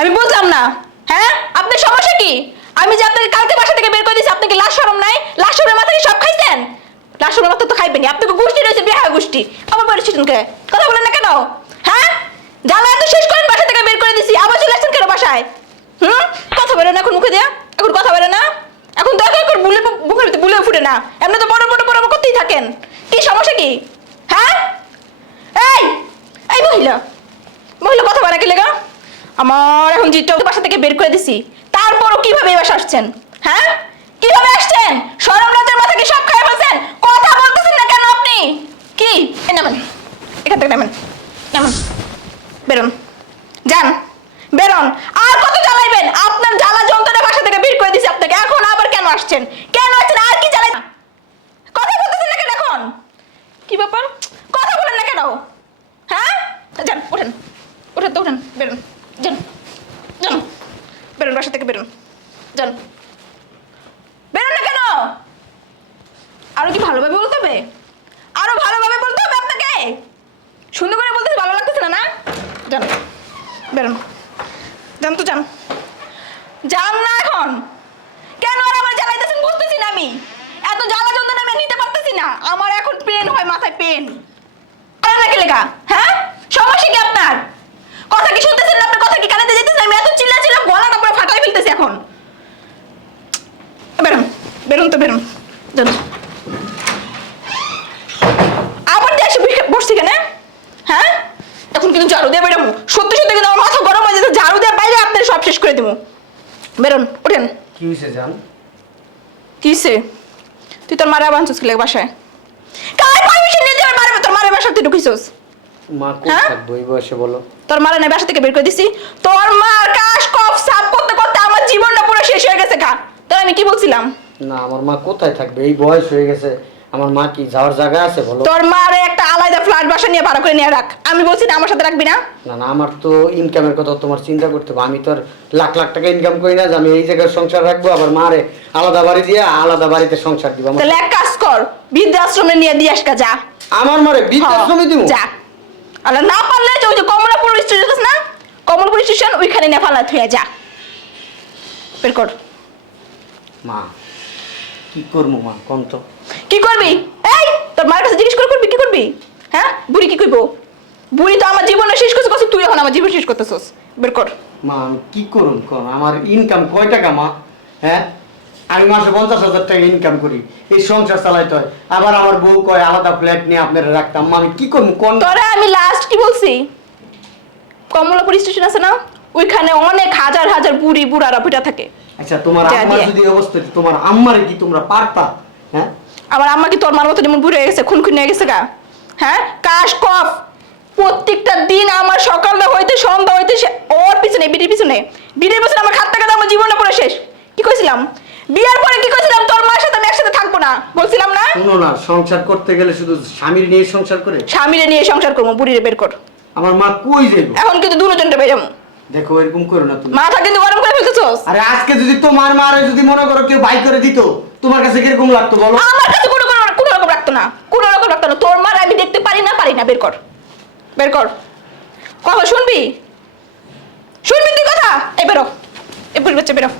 আমি বুঝলাম না। হ্যাঁ? আপনি সমস্যা কি? আমি যে আপনাকে কালকে বাসা থেকে বের করে দিয়েছি, আপনাকে লাশ সরম নাই? লাশ সরমের মাথা কি সব খাইছেন? লাশ সরমের মাথা তো খাইবেনি আপনাকে গোষ্ঠী রয়েছে বিয়ে গোষ্ঠী। বলে ছিলেন কে? কথা বলেন না কেন? হ্যাঁ? জানলা তো শেষ করেন বাসা থেকে বের করে দিয়েছি, আবার চলে আসছেন কেন বাসায়? হুম? কথা বলেন এখন মুখে দিয়া? এখন কথা বলে না? এখন দয়া করে বুলে বুকের ভিতরে ফুটে না। এমনি তো বড় বড় বড় করতেই থাকেন। কি সমস্যা কি? হ্যাঁ? এই এই মহিলা মহিলা কথা বলা কি লেগা আমার এখন জিতটা বাসা থেকে বের করে দিছি। তারপরও কীভাবে এই বাসা আসছেন? হ্যাঁ? কীভাবে আসছেন? সরম রাতের মাথা কি সব খাই ফেলছেন কথা বলতেছেন না কেন আপনি? কি? এই নামেন, এখান থেকে নামেন নামেন, বেরোন, যান, বেরোন। আর কত জ্বালাইবেন? আপনার জ্বালা যন্ত্রণা বাসা থেকে বের করে দিছি আপনাকে। এখন আবার কেন আসছেন? কেন আসছেন? আর কি জ্বালাই কথা বলতেছেন না কেন এখন? কি ব্যাপার? কথা বলেন না কেন? যান, ওঠেন। ওঠেন তো, ওঠেন, বেরোন। যান যান। বেরোন, বাসা থেকে বেরোন। যান। বেরোন না কেন? আরও কি ভালোভাবে বলতে হবে? আরও ভালোভাবে বলতে হবে আপনাকে? সুন্দর করে বলতে ভালো লাগতেছে না না? যান, বেরোন। যান তো, যান। যান না এখন। কেন আর আমার জ্বালাইতেছেন বুঝতেছি না আমি? এত জ্বালা যন্ত্রণা আমি নিতে পারতেছি না। আমার এখন পেন হয়, মাথায় পেন। আর নাকি লেখা হ্যাঁ? সমস্যা কি আপনার? কথা কি শুনতেছেন না? আপনার কথা কি কানে যেতেছেন আমি এত চিল্লা চিল্লা গলাটা পুরো ফাটাই ফেলতেছি এখন। বেরোন বেরোন তো বেরোন। আবার দিয়ে বসে- বসছি কেন হ্যাঁ? এখন কিন্তু ঝাড়ু দিয়ে বেরোবো। সত্যি সত্যি কিন্তু আমার মাথা গরম হয়ে যেতে ঝাড়ু দিয়ে বাইরে আপনার সব শেষ করে দেবো। বেরোন ওঠেন। কি হয়েছে জান? কিসে তুই তোর মারা বাঞ্চস কি লাগে বাসায়? কার পারমিশন নিয়ে যাবে মারে তোর মারে বাসা তুই ঢুকিছস? মা হ্যাঁ? থাকব এই বয়সে বলো? তোর মারা নাই বাসা থেকে বের করে দিছি। তোর মার কাশ কফ সাফ করতে করতে আমার জীবনটা পুরো শেষ হয়ে গেছে কা তোর আমি কি বলছিলাম? না আমার মা কোথায় থাকবে? এই বয়স হয়ে গেছে। আমার মা কি যাওয়ার জায়গা আছে বলো? তোর মারে একটা আলাদা ফ্ল্যাট বাসা নিয়ে ভাড়া করে নিয়ে রাখ। আমি বলছি না আমার সাথে রাখবি না। না না আমার তো ইনকামের কথা তোমার চিন্তা করতে হবে। আমি তো আর লাখ লাখ টাকা ইনকাম করি না যে আমি এই জায়গায় সংসার রাখব আবার মারে আলাদা বাড়ি দিয়ে আলাদা বাড়িতে সংসার দিব। আমার তাহলে এক কাজ কর বৃদ্ধাশ্রমে নিয়ে দিয়ে আসকা যা। আমার মারে বৃদ্ধাশ্রমে দিব? যা। আর না পারলে যে ওই যে কমলাপুর স্টেশন না কমলাপুর স্টেশন ওইখানে নিয়ে ফালা থুয়ে যা। বের কর। মা কি করব মা কোন তো? কি করবি? এই তোর মায়ের কাছে জিজ্ঞেস করে করবি কি করবি? হ্যাঁ বুড়ি কি করব বুড়ি তো আমার জীবনে শেষ করছে করছে তুই এখন আমার জীবন শেষ করতেছস। বের কর। মা আমি কি করুন কোন? আমার ইনকাম কয় টাকা মা? হ্যাঁ? আমি মাসে পঞ্চাশ হাজার টাকা ইনকাম করি। এই সংসার চালাইতে হয়। আবার আমার বউ কয় আলাদা ফ্ল্যাট নিয়ে আপনারা রাখতাম। আমি কি করব? কোন তোরা আমি লাস্ট কি বলছি? কমলাপুর স্টেশন আছে না? ওইখানে অনেক হাজার হাজার বুড়ি বুড়ারা বুড়া থাকে। আচ্ছা তোমার দিয়ে। যদি অবস্থা তোমার আম্মারে কি তোমরা পারতা? হ্যাঁ? আমার আম্মা কি তোর মার মতো যেমন বুড়ে হয়ে গেছে খুন খুন হয়ে গেছে গা? হ্যাঁ? কাশ কফ। প্রত্যেকটা দিন আমার সকালটা হইতে সন্ধ্যা হইতে সে- ওর পিছনে বিড়ির পিছনে। বিড়ির পিছনে আমার খাত টাকা আমার জীবনটা পুরো শেষ। কি কইছিলাম? বিয়ার পরে কি কইছিলাম? তোর মার সাথে আমি একসাথে থাকব না। বলছিলাম না? শোনো না সংসার করতে গেলে শুধু স্বামীর নিয়ে সংসার করে? স্বামীরে নিয়ে সংসার করব বুড়িরে বের কর। আমার মা কই যাইব? এখন কিন্তু দুজনটা বেরামো দেখো এরকম করো না তুমি। মাথা কিন্তু গরম করে ফেলতেছস আরে আজকে যদি তোমার মারে যদি মনে করো কেউ বাই করে দিত তোমার কাছে কীরকম লাগতো বলো? আমার কাছে কোনো কোনো কোনো রকম রাখতো না কোনো রকম রাখতো না। তোর মার আমি দেখতে পারি না পারি না। বের কর বের কর। কথা শুনবি? শুনবি তুই কথা? এই বেরো এ বুড়ি বেরো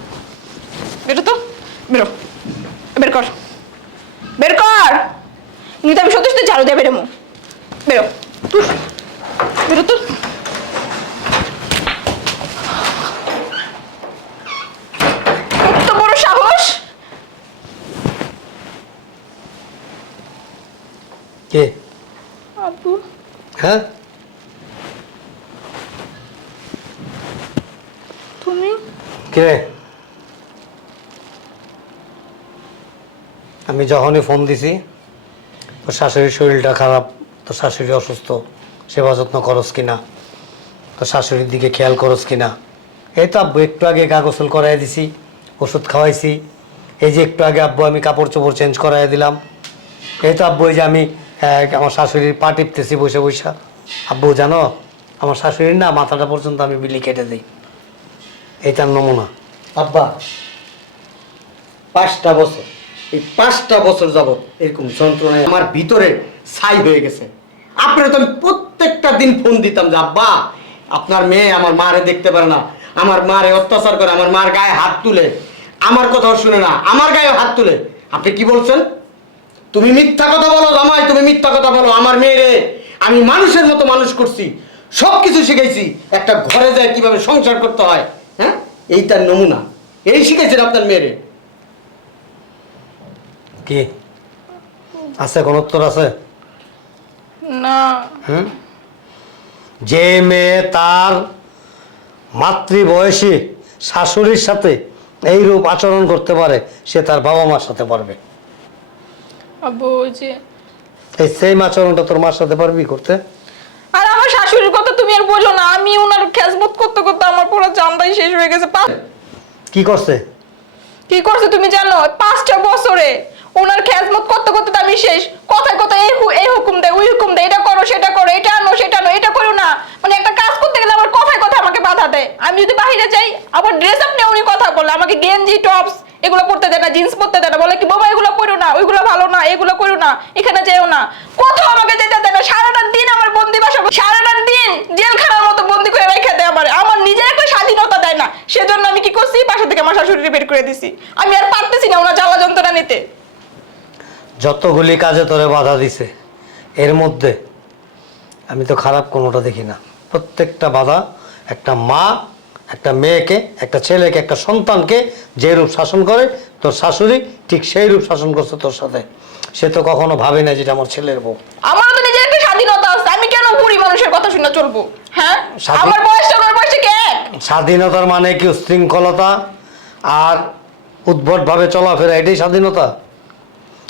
বেরো তো। বেরো। বের কর। বের কর! নিতে আমি সত্যি সত্যি ঝাড়ু দিয়ে বেরোমো বেরো। তুই বেরো তো। কে? আব্বু হ্যাঁ? তুমি? কে? আমি যখনই ফোন দিছি, তোর শাশুড়ির শরীরটা খারাপ, তোর শাশুড়ি অসুস্থ, সেবা যত্ন করস কিনা? তোর শাশুড়ির দিকে খেয়াল করস কিনা? এই তো আব্বু, একটু আগে গা গোসল করাই দিছি, ওষুধ খাওয়াইছি। এই যে একটু আগে আব্বু, আমি কাপড় চোপড় চেঞ্জ করাই দিলাম। এই তো আব্বু, এই যে আমি আমার শাশুড়ির পা টিপতেছি বসে বসে। আব্বু, জানো, আমার শাশুড়ির না মাথাটা পর্যন্ত আমি বিলি কেটে দিই। এই তার নমুনা। আব্বা, পাঁচটা বছর। এই পাঁচটা বছর যাবত এরকম যন্ত্রণায় আমার ভিতরে ছাই হয়ে গেছে। আপনার তো আমি প্রত্যেকটা দিন ফোন দিতাম যে, আব্বা, আপনার মেয়ে আমার মারে দেখতে পারে না। আমার মারে অত্যাচার করে, আমার মার গায়ে হাত তুলে। আমার কথাও শুনে না, আমার গায়ে হাত তুলে। আপনি কি বলছেন? তুমি মিথ্যা কথা বলো জামাই, তুমি মিথ্যা কথা বলো। আমার মেয়েরে আমি মানুষের মতো মানুষ করছি। সব কিছু শিখেছি একটা ঘরে যায় কীভাবে সংসার করতে হয় হ্যাঁ? এইটার নমুনা। এই শিখেছেন আপনার মেয়েরে কি? আছে কোন উত্তর আছে? না। হুম? যে মেয়ে তার মাতৃবয়সী শাশুড়ির সাথে এই রূপ আচরণ করতে পারে সে তার বাবা মার সাথে পারবে। আব্বু ওই যে এই সেম আচরণটা তোর মার সাথে পারবি করতে? আর আমার শাশুড়ির কথা তুমি আর বোঝো না। আমি ওনার খেজমত করতে করতে আমার পুরো জানটাই শেষ হয়ে গেছে। কি করছে? কি করছে তুমি জানো? পাঁচটা বছরে ওনার খেজমত করতে করতে তো আমি শেষ। কথায় কথায় এই এই হুকুম দেয় ওই হুকুম দেয় এটা করো, সেটা করো, এটা আনো, সেটা আনো, এটা করো না। মানে একটা কাজ করতে গেলে আমার কথায় কথায় আমাকে বাধা দেয়। আমি যদি বাইরে যাই আবার ড্রেস আপ নিয়ে উনি কথা বলে, আমাকে গেঞ্জি টপস এগুলো পরতে দেয় না জিন্স পরতে দেয় না, বলে কি বাবা এগুলো পরো না, ওইগুলো ভালো না, এগুলো করো না, এখানে যেও না। কোথাও আমাকে যেতে দেয় না, সারাটা দিন আমার বন্দি বাসা সারাটা দিন জেলখানার মতো বন্দি করে রেখে দেয় আমার। আমার নিজের একটা স্বাধীনতা দেয় না। সেজন্য আমি কি করছি? বাসা থেকে আমার শাশুড়ি বের করে দিছি। আমি আর পারতেছি না ওনার জ্বালা যন্ত্রণা নিতে। যতগুলি কাজে তোরে বাধা দিছে এর মধ্যে আমি তো খারাপ কোনোটা দেখি না। প্রত্যেকটা বাধা একটা মা একটা মেয়েকে একটা ছেলেকে একটা সন্তানকে যে রূপ শাসন করে তোর শাশুড়ি ঠিক সেই রূপ শাসন করছে তোর সাথে। সে তো কখনো ভাবে না যেটা আমার ছেলের বউ। আমারও তো নিজের একটা স্বাধীনতা আছে আমি কেন বুড়ি মানুষের কথা শুনে চলবো? হ্যাঁ? স্বাধীন- আমার বয়সটা ওনার বয়সটা কি এক? স্বাধীনতার মানে কি? উশৃঙ্খলতা আর উদ্ভটভাবে চলাফেরা এটাই স্বাধীনতা?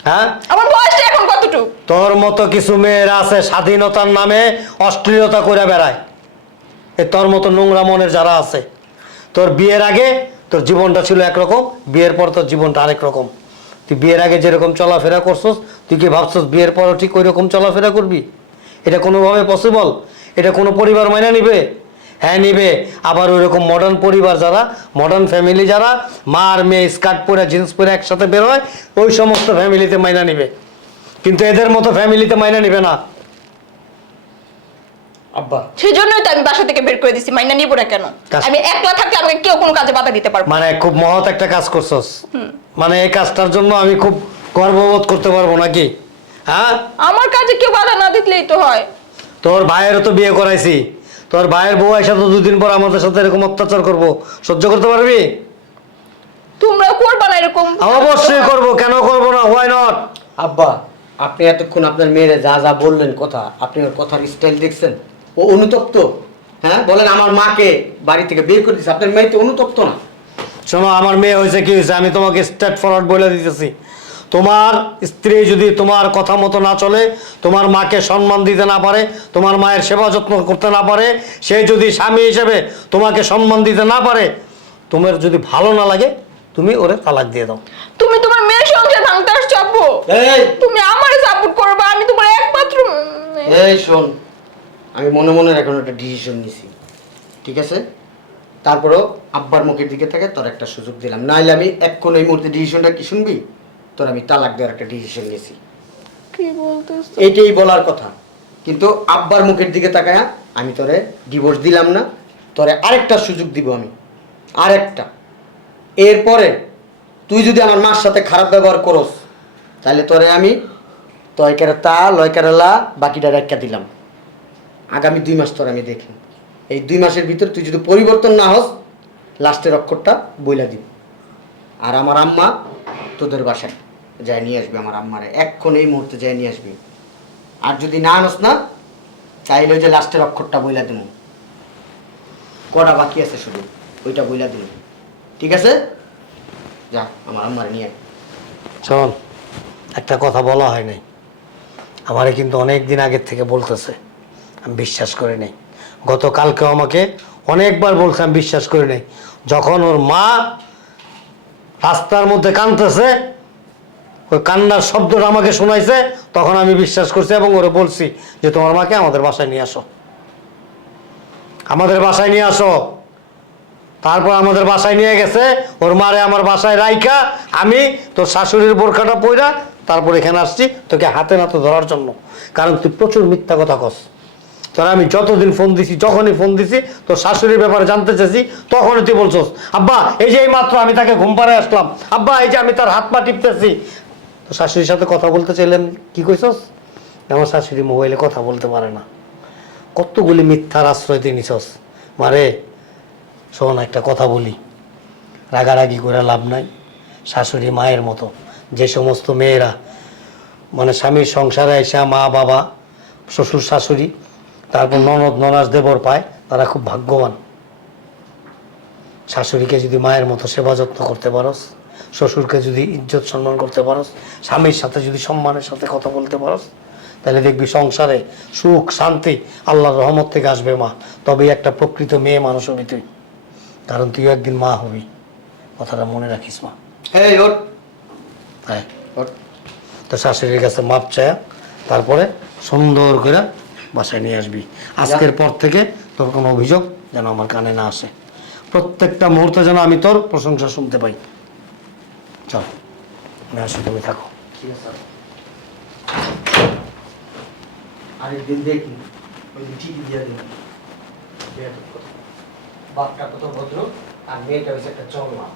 হ্যাঁ? আমার বয়সটা এখন কতটুকু? তোর মতো কিছু মেয়েরা আছে স্বাধীনতার নামে অশ্লীলতা করে বেড়ায়। এ তোর মতো নোংরা মনের যারা আছে তোর বিয়ের আগে তোর জীবনটা ছিল একরকম বিয়ের পর তোর জীবনটা আরেক রকম। তুই বিয়ের আগে যেরকম চলাফেরা করছস তুই কি ভাবছস বিয়ের পরও ঠিক ওই রকম চলাফেরা করবি? এটা কোনোভাবে পসিবল এটা কোনো পরিবার মাইনা নিবে? হ্যাঁ নিবে। আবার ওই রকম মডার্ন পরিবার যারা মডার্ন ফ্যামিলি যারা মা আর মেয়ে স্কার্ট পরে জিন্স পরে একসাথে বেরোয় ওই সমস্ত ফ্যামিলিতে মাইনা নিবে। কিন্তু এদের মতো ফ্যামিলিতে মাইনা নিবে না। আব্বা। সেই তো আমি বাসা থেকে বের করে দিছি মাইনা নিব না কেন? আমি একলা থাকলে আমাকে কেউ কোনো কাজে বাধা দিতে পারব। মানে খুব মহৎ একটা কাজ করছস। মানে এই কাজটার জন্য আমি খুব গর্ববোধ করতে পারব নাকি? হ্যাঁ? আমার কাজে কেউ বাধা না দিলেই তো হয়। তোর ভাইয়েরও তো বিয়ে করাইছি। তোর ভাইয়ের বউ এসে তো দুদিন পর আমাদের সাথে এরকম অত্যাচার করব। সহ্য করতে পারবি? তোমরা করবা না এরকম। অবশ্যই করব। কেন করব না? হোয়াই নট আব্বা আপনি এতক্ষণ আপনার মেয়েরে যা যা বললেন কথা আপনি ওর কথার স্টাইল দেখছেন? ও অনুতপ্ত। হ্যাঁ বলেন আমার মাকে বাড়ি থেকে বের করে দিচ্ছে আপনার মেয়ে তো অনুতপ্ত না। শোনো আমার মেয়ে হয়েছে কি হয়েছে? আমি তোমাকে স্ট্রেট ফরওয়ার্ড বলে দিতেছি। তোমার স্ত্রী যদি তোমার কথা মতো না চলে তোমার মাকে সম্মান দিতে না পারে তোমার মায়ের সেবা যত্ন করতে না পারে সে যদি স্বামী হিসেবে তোমাকে সম্মান দিতে না পারে তোমার যদি ভালো না লাগে তুমি ওরে তালাক দিয়ে দাও। তুমি তোমার মেয়ের সংসার ভাঙতে আসছো আব্বু? এই! তুমি আমারে সাপোর্ট করবা আমি তোমার একমাত্র এই শোন। আমি মনে মনে এখন একটা ডিসিশন নিছি ঠিক আছে? তারপরেও আব্বার মুখের দিকে থেকে তোর একটা সুযোগ দিলাম। নাইলে আমি এক্ষণ এই মুহূর্তে ডিসিশনটা কি শুনবি? তোর আমি তালাক দেওয়ার একটা ডিসিশন নিয়েছি। কি বলতেছ? এইটাই বলার কথা। কিন্তু আব্বার মুখের দিকে তাকায় আমি তোরে ডিভোর্স দিলাম না তোরে আরেকটা সুযোগ দিব আমি। আরেকটা। এরপরে তুই যদি আমার মার সাথে খারাপ ব্যবহার করস তাহলে তোরে আমি তয়কারে তা লয়কারে লা বাকিটা রেখা দিলাম। আগামী দুই মাস তোর আমি দেখি। এই দুই মাসের ভিতর তুই যদি পরিবর্তন না হস লাস্টের অক্ষরটা বইলা দিব। আর আমার আম্মা তোদের বাসায় যাই নিয়ে আসবি আমার আম্মারে। এক্ষণ এই মুহূর্তে যাই নিয়ে আসবি। আর যদি না আনস না, তাইলে ওই যে লাস্টের অক্ষরটা বইলা দিব কটা বাকি আছে শুধু, ওইটা বইলা দিব ঠিক আছে? যা, আমার আম্মারে নিয়ে। শোন একটা কথা বলা হয় নাই। আমারে কিন্তু অনেক দিন আগের থেকে বলতেছে, আমি বিশ্বাস করি নাই। গতকালকেও আমাকে অনেকবার বলছে, আমি বিশ্বাস করি নাই। যখন ওর মা রাস্তার মধ্যে কাঁদতেছে, ওই কান্নার শব্দটা আমাকে শোনাইছে, তখন আমি বিশ্বাস করছি এবং ওরে বলছি যে তোমার মাকে আমাদের বাসায় নিয়ে আসো। আমাদের বাসায় নিয়ে আসো। তারপর আমাদের বাসায় নিয়ে গেছে, ওর মারে আমার বাসায় রাইখা, আমি তোর শাশুড়ির বোরখাটা পইরা তারপর এখানে আসছি, তোকে হাতে নাতে ধরার জন্য। কারণ তুই প্রচুর মিথ্যা কথা কস। তোর আমি যতদিন ফোন দিছি, যখনই ফোন দিছি, তোর শাশুড়ির ব্যাপারে জানতে চাইছি, তখনই তুই বলছস, আব্বা, এই যে এই মাত্র আমি তাকে ঘুম পাড়ায় আসলাম, আব্বা, এই যে আমি তার হাত পা টিপতেছি। তো শাশুড়ির সাথে কথা বলতে চাইলেন কি কইছস? আমার শাশুড়ি মোবাইলে কথা বলতে পারে না। কতগুলি মিথ্যার আশ্রয় তুই নিছস? মারে, শোন, একটা কথা বলি। রাগারাগি করে লাভ নাই। শাশুড়ি মায়ের মতো। যে সমস্ত মেয়েরা মানে স্বামীর সংসারে এসে মা, বাবা, শ্বশুর, শাশুড়ি তারপর ননদ ননাস দেবর পায় তারা খুব ভাগ্যবান। শাশুড়িকে যদি মায়ের মতো সেবা যত্ন করতে পারস শ্বশুরকে যদি ইজ্জত সম্মান করতে পারস স্বামীর সাথে যদি সম্মানের সাথে কথা বলতে পারস তাহলে দেখবি সংসারে সুখ শান্তি আল্লাহর রহমত থেকে আসবে মা। তবেই একটা প্রকৃত মেয়ে মানুষ হবি তুই। কারণ তুই একদিন মা হবি। কথাটা মনে রাখিস মা। হ্যাঁ তো শাশুড়ির কাছে মাপ চায় তারপরে সুন্দর করে বাসায় নিয়ে আসবি। আজকের পর থেকে তোর কোনো অভিযোগ যেন আমার কানে না আসে। প্রত্যেকটা মুহূর্তে যেন আমি তোর প্রশংসা শুনতে পাই। চল, আমি আসি, তুমি থাকো। আরেকদিন দেখি, ওই ঠিকই দিয়ে দিন বাপটা কত ভদ্র, আর মেয়েটা হয়েছে একটা চলমা